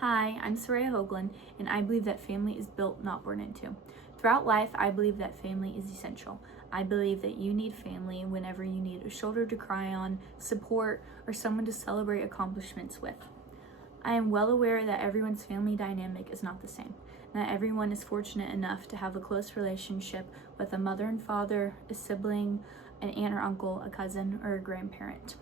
Hi, I'm Soraya Hoagland, and I believe that family is built, not born into. Throughout life, I believe that family is essential. I believe that you need family whenever you need a shoulder to cry on, support, or someone to celebrate accomplishments with. I am well aware that everyone's family dynamic is not the same. Not everyone is fortunate enough to have a close relationship with a mother and father, a sibling, an aunt or uncle, a cousin, or a grandparent.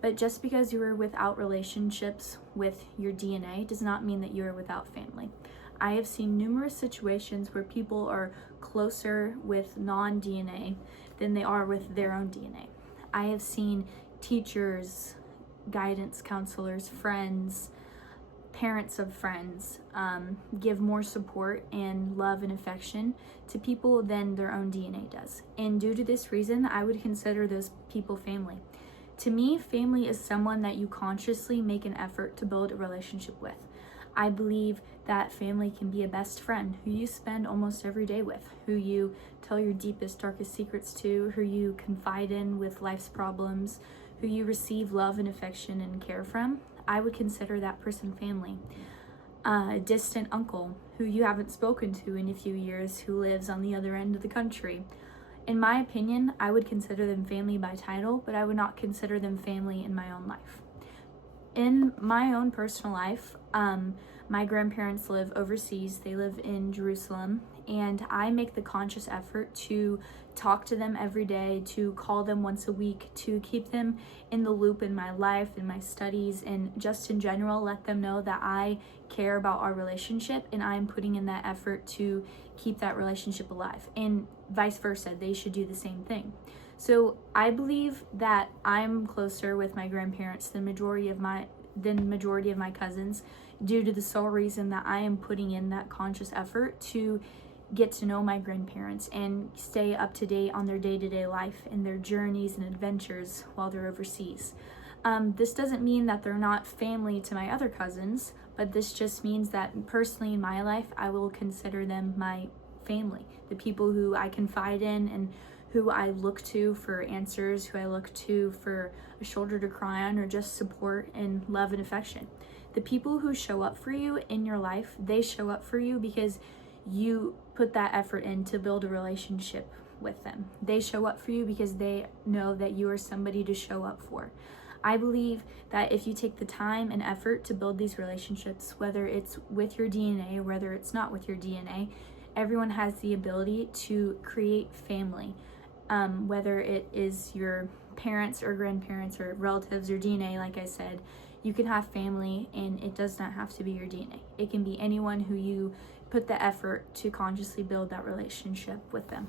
But just because you are without relationships with your DNA does not mean that you are without family. I have seen numerous situations where people are closer with non-DNA than they are with their own DNA. I have seen teachers, guidance counselors, friends, parents of friends give more support and love and affection to people than their own DNA does. And due to this reason, I would consider those people family. To me, family is someone that you consciously make an effort to build a relationship with. I believe that family can be a best friend who you spend almost every day with, who you tell your deepest, darkest secrets to, who you confide in with life's problems, who you receive love and affection and care from. I would consider that person family. A distant uncle who you haven't spoken to in a few years, who lives on the other end of the country. In my opinion, I would consider them family by title, but I would not consider them family in my own life. In my own personal life, my grandparents live overseas. They live in Jerusalem, and I make the conscious effort to talk to them every day, to call them once a week, to keep them in the loop in my life, in my studies, and just in general, let them know that I care about our relationship and I'm putting in that effort to keep that relationship alive. And vice versa, they should do the same thing. So I believe that I'm closer with my grandparents than majority of my cousins, due to the sole reason that I am putting in that conscious effort to get to know my grandparents and stay up to date on their day-to-day life and their journeys and adventures while they're overseas. This doesn't mean that they're not family to my other cousins, but this just means that personally in my life, I will consider them my family, the people who I confide in and who I look to for answers, who I look to for a shoulder to cry on, or just support and love and affection. The people who show up for you in your life, they show up for you because you put that effort in to build a relationship with them. They show up for you because they know that you are somebody to show up for. I believe that if you take the time and effort to build these relationships, whether it's with your DNA or whether it's not with your DNA, everyone has the ability to create family. Whether it is your parents or grandparents or relatives or DNA, like I said, you can have family and it does not have to be your DNA. It can be anyone who you put the effort to consciously build that relationship with them.